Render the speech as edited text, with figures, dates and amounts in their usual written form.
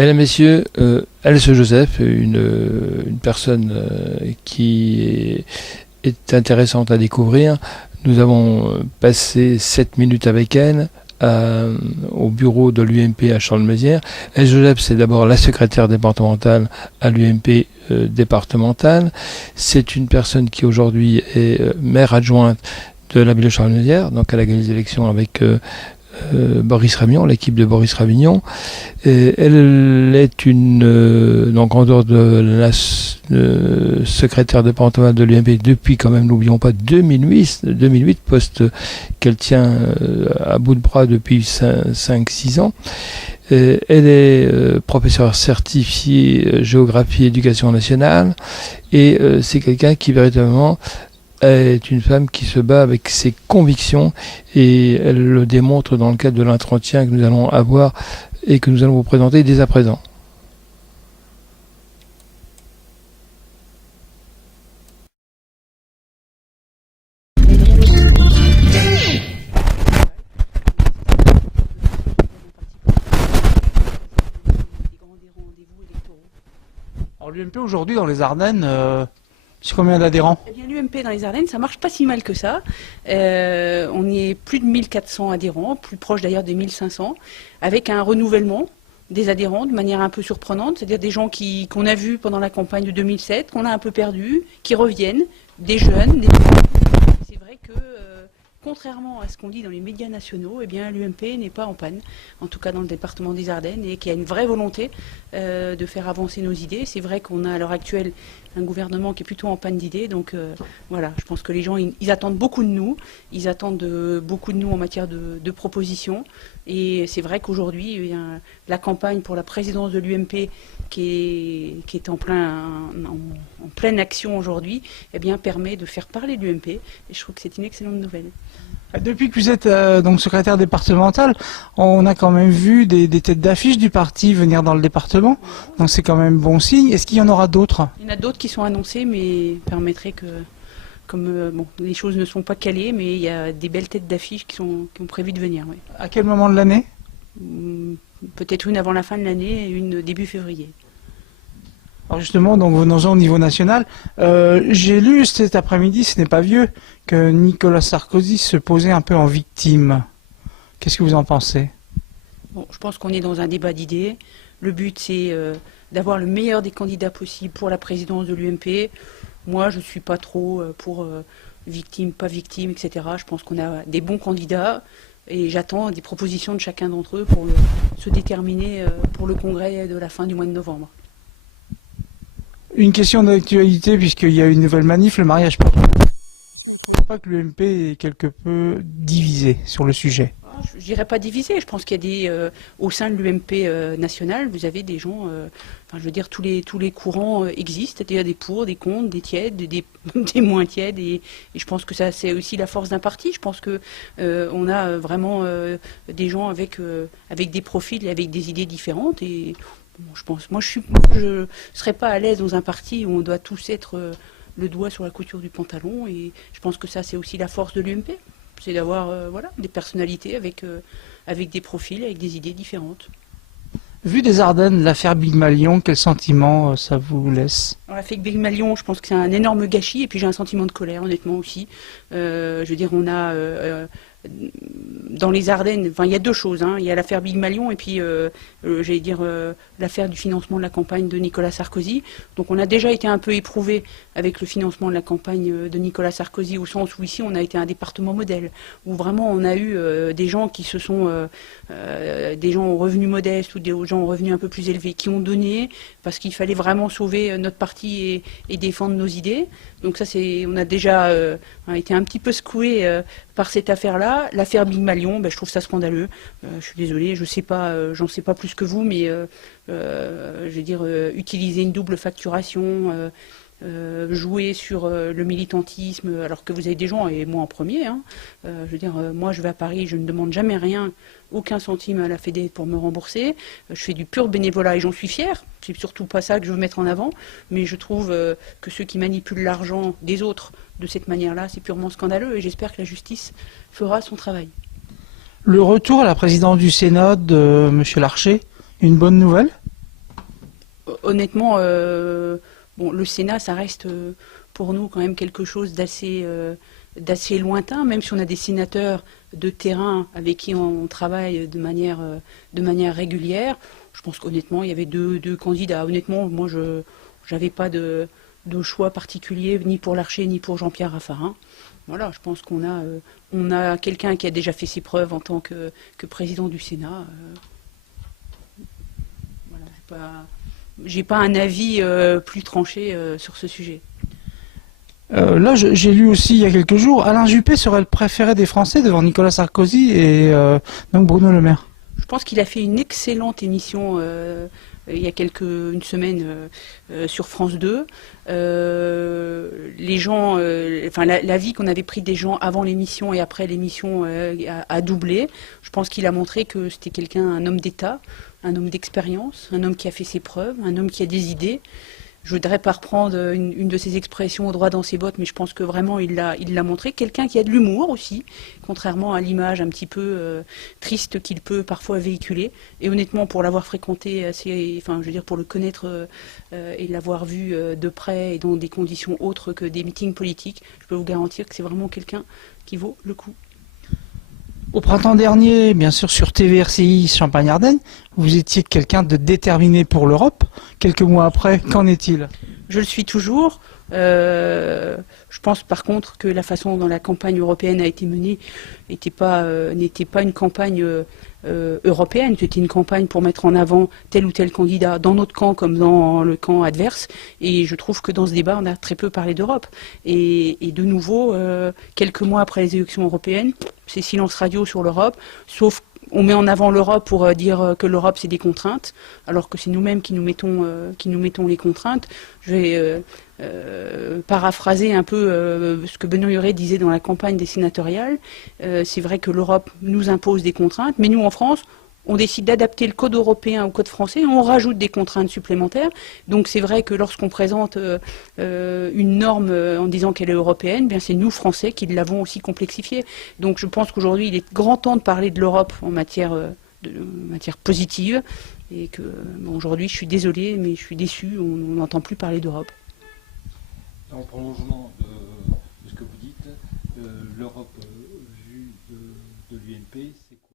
Mesdames, Messieurs, Else Joseph, une personne qui est intéressante à découvrir. Nous avons passé 7 minutes avec elle au bureau de l'UMP à Champs-de-Mézières. Else Joseph, c'est d'abord la secrétaire départementale à l'UMP départementale. C'est une personne qui aujourd'hui est maire adjointe de la ville de Champs-de-Mézières, donc elle a gagné les élections avec Boris Ravignon, l'équipe de Boris Ravignon. Et elle est donc en dehors de la secrétaire départementale de l'UMP depuis, quand même, n'oublions pas, 2008, poste qu'elle tient à bout de bras depuis 5-6 ans. Elle est professeure certifiée géographie et éducation nationale, et c'est quelqu'un qui véritablement est une femme qui se bat avec ses convictions, et elle le démontre dans le cadre de l'entretien que nous allons avoir et que nous allons vous présenter dès à présent. Alors l'UMP aujourd'hui dans les Ardennes, c'est combien d'adhérents? Eh bien, l'UMP dans les Ardennes, ça marche pas si mal que ça. On est plus de 1400 adhérents, plus proche d'ailleurs des 1500, avec un renouvellement des adhérents de manière un peu surprenante, c'est-à-dire des gens qu'on a vus pendant la campagne de 2007, qu'on a un peu perdus, qui reviennent, des jeunes, C'est vrai que, contrairement à ce qu'on dit dans les médias nationaux, eh bien, l'UMP n'est pas en panne, en tout cas dans le département des Ardennes, et qu'il y a une vraie volonté de faire avancer nos idées. C'est vrai qu'on a à l'heure actuelle un gouvernement qui est plutôt en panne d'idées, donc voilà, je pense que les gens, ils attendent beaucoup de nous, ils attendent beaucoup de nous en matière de propositions, et c'est vrai qu'aujourd'hui, la campagne pour la présidence de l'UMP qui est en pleine action aujourd'hui, eh bien, permet de faire parler de l'UMP, et je trouve que c'est une excellente nouvelle. Depuis que vous êtes donc secrétaire départemental, on a quand même vu des têtes d'affiche du parti venir dans le département, donc c'est quand même bon signe. Est-ce qu'il y en aura d'autres? Il y en a d'autres qui sont annoncés, mais permettrait que, comme bon, les choses ne sont pas calées, mais il y a des belles têtes d'affiche qui ont prévu de venir. Oui. À quel moment de l'année? Peut-être une avant la fin de l'année et une début février. Alors justement, donc venons-en au niveau national. J'ai lu cet après-midi, ce n'est pas vieux, que Nicolas Sarkozy se posait un peu en victime. Qu'est-ce que vous en pensez? Bon, je pense qu'on est dans un débat d'idées. Le but, c'est d'avoir le meilleur des candidats possible pour la présidence de l'UMP. Moi, je ne suis pas trop pour victime, pas victime, etc. Je pense qu'on a des bons candidats et j'attends des propositions de chacun d'entre eux pour se déterminer pour le congrès de la fin du mois de novembre. Une question d'actualité, puisqu'il y a une nouvelle manif, le mariage pour tous. Je ne pense pas que l'UMP est quelque peu divisé sur le sujet. Je ne dirais pas divisé, je pense qu'il y a au sein de l'UMP national, vous avez des gens, enfin, je veux dire, tous les courants existent, c'est-à-dire des pour, des contre, des tièdes, des moins tièdes, et je pense que ça, c'est aussi la force d'un parti. Je pense que on a vraiment des gens avec des profils et avec des idées différentes, et bon, je pense, moi je serais pas à l'aise dans un parti où on doit tous être le doigt sur la couture du pantalon, et je pense que ça, c'est aussi la force de l'UMP. C'est d'avoir voilà, des personnalités avec des profils, avec des idées différentes. Vu des Ardennes, l'affaire Big Malion, quel sentiment ça vous laisse? L'affaire Big Malion, je pense que c'est un énorme gâchis, et puis j'ai un sentiment de colère, honnêtement aussi. Je veux dire, on a dans les Ardennes, enfin il y a deux choses, hein. Il y a l'affaire Big Malion et puis j'allais dire l'affaire du financement de la campagne de Nicolas Sarkozy. Donc on a déjà été un peu éprouvé avec le financement de la campagne de Nicolas Sarkozy, au sens où ici on a été un département modèle, où vraiment on a eu des gens qui se sont des gens aux revenus modestes ou des gens aux revenus un peu plus élevés qui ont donné parce qu'il fallait vraiment sauver notre parti et défendre nos idées. Donc ça, on a déjà été un petit peu secoué par cette affaire-là. L'affaire Big Malion, je trouve ça scandaleux. Je suis désolée, je sais pas, j'en sais pas plus que vous, mais je veux dire, utiliser une double facturation, jouer sur le militantisme, alors que vous avez des gens, et moi en premier, hein, je veux dire, moi je vais à Paris, je ne demande jamais rien, aucun centime à la Fédé pour me rembourser, je fais du pur bénévolat et j'en suis fière, c'est surtout pas ça que je veux mettre en avant, mais je trouve que ceux qui manipulent l'argent des autres de cette manière-là, c'est purement scandaleux, et j'espère que la justice fera son travail. Le retour à la présidence du Sénat de M. Larcher, une bonne nouvelle? honnêtement, bon, le Sénat, ça reste pour nous quand même quelque chose d'assez lointain, même si on a des sénateurs de terrain avec qui on travaille de manière régulière. Je pense qu'honnêtement, il y avait deux candidats. Honnêtement, moi, je n'avais pas de choix particulier, ni pour Larcher, ni pour Jean-Pierre Raffarin. Voilà, je pense qu'on a quelqu'un qui a déjà fait ses preuves en tant que président du Sénat. Voilà, j'ai pas un avis plus tranché sur ce sujet. Là, j'ai lu aussi il y a quelques jours, Alain Juppé serait le préféré des Français devant Nicolas Sarkozy et donc Bruno Le Maire. Je pense qu'il a fait une excellente émission il y a une semaine sur France 2. Les gens, enfin l'avis qu'on avait pris des gens avant l'émission et après l'émission a doublé. Je pense qu'il a montré que c'était un homme d'État, un homme d'expérience, un homme qui a fait ses preuves, un homme qui a des idées. Je voudrais pas reprendre une de ses expressions au droit dans ses bottes, mais je pense que vraiment il l'a montré. Quelqu'un qui a de l'humour aussi, contrairement à l'image un petit peu triste qu'il peut parfois véhiculer. Et honnêtement, pour l'avoir fréquenté enfin, je veux dire, pour le connaître et l'avoir vu de près et dans des conditions autres que des meetings politiques, je peux vous garantir que c'est vraiment quelqu'un qui vaut le coup. Au printemps dernier, bien sûr, sur TVRCI Champagne-Ardenne, vous étiez quelqu'un de déterminé pour l'Europe. Quelques mois après, qu'en est-il? Je le suis toujours. Je pense par contre que la façon dont la campagne européenne a été menée n'était pas une campagne européenne, c'était une campagne pour mettre en avant tel ou tel candidat dans notre camp comme dans le camp adverse. Et je trouve que dans ce débat, on a très peu parlé d'Europe. Et de nouveau, quelques mois après les élections européennes, c'est silence radio sur l'Europe, sauf on met en avant l'Europe pour dire que l'Europe c'est des contraintes, alors que c'est nous-mêmes qui nous mettons les contraintes. Je vais paraphraser un peu ce que Benoît Huré disait dans la campagne des sénatoriales. C'est vrai que l'Europe nous impose des contraintes, mais nous en France, on décide d'adapter le code européen au code français, on rajoute des contraintes supplémentaires. Donc c'est vrai que lorsqu'on présente une norme en disant qu'elle est européenne, bien c'est nous Français qui l'avons aussi complexifiée. Donc je pense qu'aujourd'hui il est grand temps de parler de l'Europe en matière positive. Et que bon, aujourd'hui je suis désolée, mais je suis déçue, on n'entend plus parler d'Europe. En prolongement de ce que vous dites, l'Europe vue de l'UMP, c'est quoi?